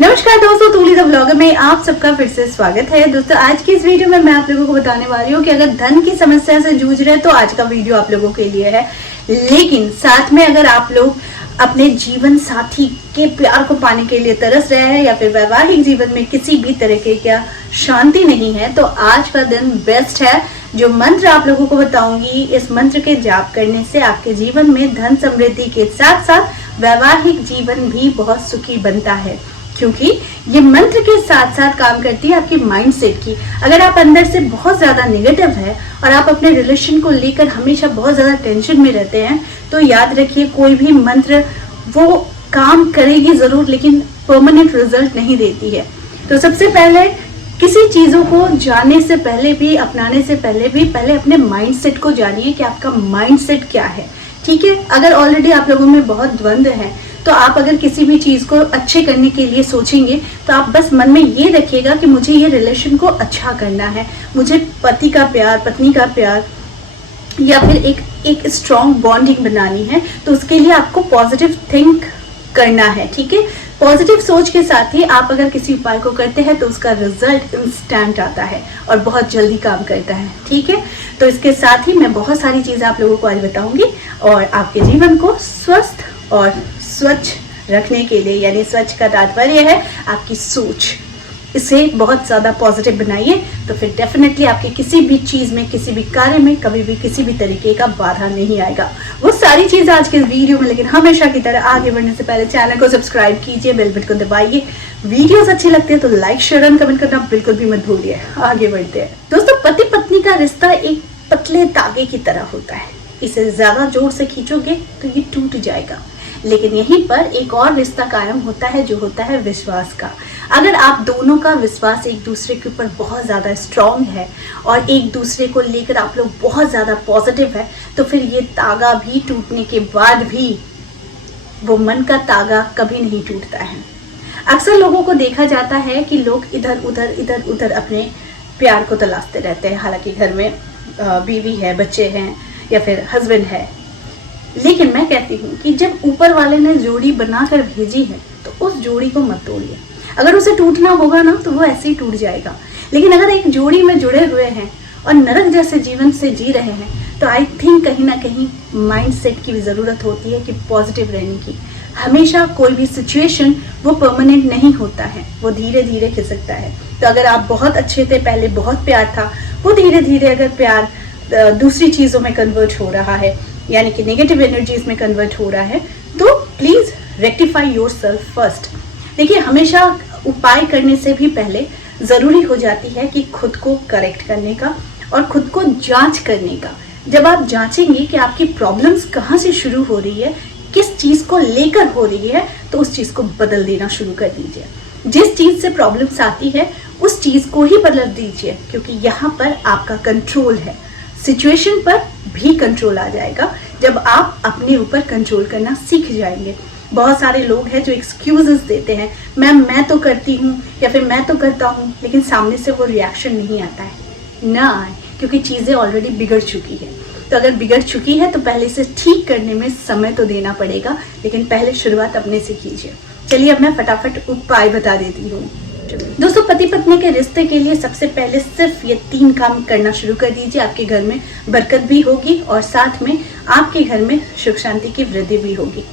नमस्कार दोस्तों, तूली the vlogger में आप सबका फिर से स्वागत है। दोस्तों आज की इस वीडियो में मैं आप लोगों को बताने वाली हूँ कि अगर धन की समस्या से जूझ रहे हैं तो आज का वीडियो आप लोगों के लिए है। लेकिन साथ में अगर आप लोग अपने जीवन साथी के प्यार को पाने के लिए तरस रहे हैं या फिर वैवाहिक जीवन में किसी भी तरह की क्या शांति नहीं है तो आज का दिन बेस्ट है। जो मंत्र आप लोगों को बताऊंगी, इस मंत्र के जाप करने से आपके जीवन में धन समृद्धि के साथ साथ वैवाहिक जीवन भी बहुत सुखी बनता है, क्योंकि ये मंत्र के साथ साथ काम करती है आपकी माइंडसेट की। अगर आप अंदर से बहुत ज्यादा नेगेटिव है और आप अपने रिलेशन को लेकर हमेशा बहुत ज्यादा टेंशन में रहते हैं तो याद रखिए कोई भी मंत्र वो काम करेगी जरूर लेकिन परमानेंट रिजल्ट नहीं देती है। तो सबसे पहले किसी चीजों को जानने से पहले भी, अपनाने से पहले अपने माइंडसेट को जानिए कि आपका माइंडसेट क्या है। ठीक है, अगर ऑलरेडी आप लोगों में बहुत द्वंद्व है तो आप अगर किसी भी चीज को अच्छे करने के लिए सोचेंगे तो आप बस मन में ये रखिएगा कि मुझे ये रिलेशन को अच्छा करना है, मुझे पति का प्यार, पत्नी का प्यार या फिर एक स्ट्रॉन्ग बॉन्डिंग बनानी है। तो उसके लिए आपको पॉजिटिव थिंक करना है। ठीक है, पॉजिटिव सोच के साथ ही आप अगर किसी उपाय को करते हैं तो उसका रिजल्ट इंस्टेंट आता है और बहुत जल्दी काम करता है। ठीक है, तो इसके साथ ही मैं बहुत सारी चीजें आप लोगों को आज बताऊंगी और आपके जीवन को स्वस्थ और स्वच्छ रखने के लिए, यानी स्वच्छ का तात्पर्य है आपकी सोच, इसे बहुत ज्यादा पॉजिटिव बनाइए तो फिर डेफिनेटली आपके किसी भी चीज में, किसी भी कार्य में कभी भी किसी भी तरीके का बाधा नहीं आएगा। वो सारी चीज आज के वीडियो में, लेकिन हमेशा की तरह आगे बढ़ने से पहले चैनल को सब्सक्राइब कीजिए, बेल बटन को दबाइए। वीडियोस अच्छी लगती है तो लाइक, शेयर एंड कमेंट करना बिल्कुल भी मत भूलिए। आगे बढ़ते हैं दोस्तों। पति पत्नी का रिश्ता एक पतले तागे की तरह होता है, इसे ज्यादा जोर से खींचोगे तो ये टूट जाएगा। लेकिन यहीं पर एक और रिश्ता कायम होता है जो होता है विश्वास का। अगर आप दोनों का विश्वास एक दूसरे के ऊपर बहुत ज्यादा स्ट्रांग है और एक दूसरे को लेकर आप लोग बहुत ज्यादा पॉजिटिव है तो फिर ये तागा भी टूटने के बाद भी वो मन का तागा कभी नहीं टूटता है। अक्सर लोगों को देखा जाता है कि लोग इधर उधर अपने प्यार को तलाशते रहते हैं, हालांकि घर में बीवी है, बच्चे हैं या फिर हस्बैंड है। लेकिन मैं कहती हूँ कि जब ऊपर वाले ने जोड़ी बनाकर भेजी है तो उस जोड़ी को मत तोड़िए। अगर उसे टूटना होगा ना तो वो ऐसे ही टूट जाएगा। लेकिन अगर एक जोड़ी में जुड़े हुए हैं और नरक जैसे जीवन से जी रहे हैं तो आई थिंक कहीं ना कहीं माइंडसेट की भी जरूरत होती है कि पॉजिटिव रहने की। हमेशा कोई भी सिचुएशन वो परमानेंट नहीं होता है, वो धीरे धीरे खिसकता है। तो अगर आप बहुत अच्छे थे, पहले बहुत प्यार था, वो धीरे धीरे अगर प्यार दूसरी चीजों में कन्वर्ट हो रहा है, यानी कि नेगेटिव एनर्जीज में कन्वर्ट हो रहा है, तो प्लीज रेक्टिफाई योरसेल्फ फर्स्ट। देखिए, हमेशा उपाय करने से भी पहले जरूरी हो जाती है कि खुद को करेक्ट करने का और खुद को जांच करने का। जब आप जांचेंगे कि आपकी प्रॉब्लम्स कहाँ से शुरू हो रही है, किस चीज को लेकर हो रही है, तो उस चीज को बदल देना शुरू कर दीजिए। जिस चीज से प्रॉब्लम्स आती है उस चीज को ही बदल दीजिए, क्योंकि यहाँ पर आपका कंट्रोल है। सिचुएशन पर भी कंट्रोल आ जाएगा जब आप अपने ऊपर कंट्रोल करना सीख जाएंगे। बहुत सारे लोग हैं जो एक्सक्यूजेस देते हैं, मैं तो करती हूँ या फिर मैं तो करता हूँ, लेकिन सामने से वो रिएक्शन नहीं आता है। ना आए, क्योंकि चीजें ऑलरेडी बिगड़ चुकी है। तो अगर बिगड़ चुकी है तो पहले से ठीक करने में समय तो देना पड़ेगा, लेकिन पहले शुरुआत अपने से कीजिए। चलिए अब मैं फटाफट उपाय बता देती हूँ। दोस्तों, पति पत्नी के रिश्ते के लिए सबसे पहले सिर्फ ये 3 काम करना शुरू कर दीजिए। आपके घर में बरकत भी होगी और साथ में आपके घर में सुख शांति की वृद्धि भी होगी।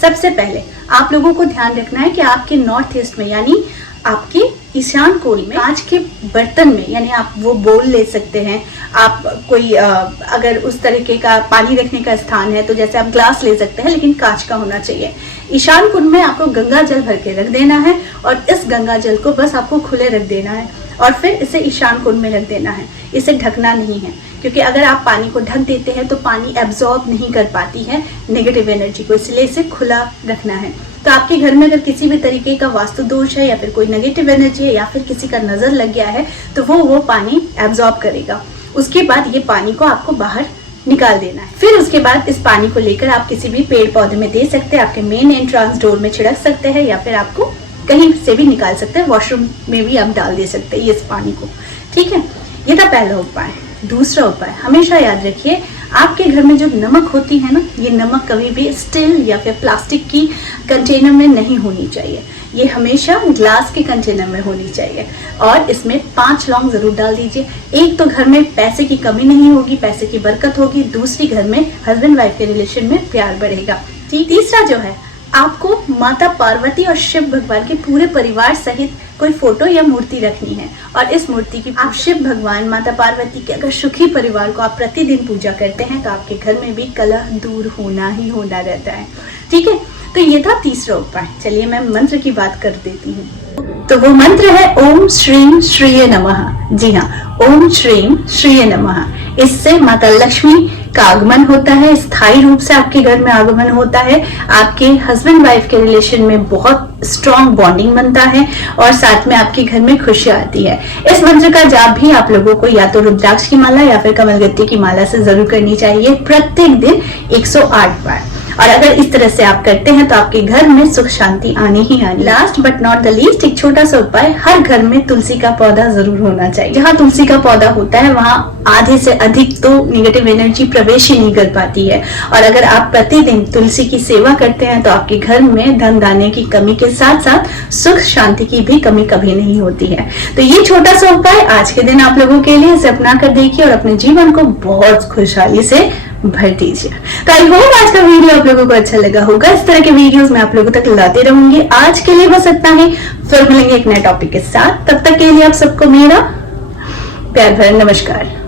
सबसे पहले आप लोगों को ध्यान रखना है कि आपके नॉर्थ ईस्ट में, यानी आपके ईशान कोण में, कांच के बर्तन में, यानी आप वो बोल ले सकते हैं, आप कोई अगर उस तरीके का पानी रखने का स्थान है तो जैसे आप ग्लास ले सकते हैं, लेकिन कांच का होना चाहिए। ईशान कुंड में आपको गंगा जल भर के रख देना है और इस गंगा जल को बस आपको खुले रख देना है और फिर इसे ईशान कुंड में रख देना है। इसे ढकना नहीं है, क्योंकि अगर आप पानी को ढक देते हैं तो पानी एब्जॉर्ब नहीं कर पाती है नेगेटिव एनर्जी को, इसलिए इसे खुला रखना है। तो आपके घर में अगर किसी भी तरीके का वास्तु दोष है या फिर कोई नेगेटिव एनर्जी है या फिर किसी का नजर लग गया है तो वो पानी एब्जॉर्ब करेगा। उसके बाद ये पानी को आपको बाहर निकाल देना है। फिर उसके बाद इस पानी को लेकर आप किसी भी पेड़ पौधे में दे सकते हैं, आपके मेन एंट्रेंस डोर में छिड़क सकते हैं या फिर आपको कहीं से भी निकाल सकते हैं, वॉशरूम में भी आप डाल दे सकते हैं इस पानी को। ठीक है, ये था पहला उपाय। दूसरा उपाय, हमेशा याद रखिए आपके घर में जो नमक होती है ना, ये नमक कभी भी स्टील या फिर प्लास्टिक की कंटेनर में नहीं होनी चाहिए। ये हमेशा ग्लास के कंटेनर में होनी चाहिए। और इसमें 5 लौंग जरूर डाल दीजिए। एक तो घर में पैसे की कमी नहीं होगी, पैसे की बरकत होगी। दूसरी, घर में हस्बैंड वाइफ के रिलेशन में प्यार बढ़ेगा। तीसरा जो है, आपको माता पार्वती और शिव भगवान के पूरे परिवार सहित कोई फोटो या मूर्ति रखनी है। और इस मूर्ति की आप शिव भगवान, माता पार्वती के अगर सुखी परिवार को आप प्रतिदिन पूजा करते हैं तो आपके घर में भी कलह दूर होना ही होना रहता है। ठीक है, तो ये था तीसरा उपाय। चलिए मैं मंत्र की बात कर देती हूँ। तो वो मंत्र है ओम श्रीम श्रीये नमः। जी हाँ, ओम श्रीम श्रीये नमः। इससे माता लक्ष्मी का आगमन होता है, स्थायी रूप से आपके घर में आगमन होता है। आपके हस्बैंड वाइफ के रिलेशन में बहुत स्ट्रॉन्ग बॉन्डिंग बनता है और साथ में आपके घर में खुशियां आती है। इस मंत्र का जाप भी आप लोगों को या तो रुद्राक्ष की माला या फिर कमलगत्ती की माला से जरूर करनी चाहिए, प्रत्येक दिन 108 बार। और अगर इस तरह से आप करते हैं तो आपके घर में सुख शांति आनी ही आनी। Last but not the least, एक छोटा सा उपाय, हर घर में तुलसी का पौधा जरूर होना चाहिए। जहाँ तुलसी का पौधा होता है वहाँ आधे से अधिक तो नेगेटिव एनर्जी प्रवेश ही नहीं कर पाती है। और अगर आप प्रतिदिन तुलसी की सेवा करते हैं तो आपके घर में धन दाने की कमी के साथ साथ सुख शांति की भी कमी कभी नहीं होती है। तो ये छोटा सा उपाय आज के दिन आप लोगों के लिए इसे अपना कर देखिए और अपने जीवन को बहुत खुशहाली से भर दीजिए। तो आई होप आज का वीडियो आप लोगों को अच्छा लगा होगा। इस तरह के वीडियोस मैं आप लोगों तक लाते रहूंगी। आज के लिए बस इतना ही, फिर मिलेंगे एक नए टॉपिक के साथ। तब तक के लिए आप सबको मेरा प्यार भरा नमस्कार।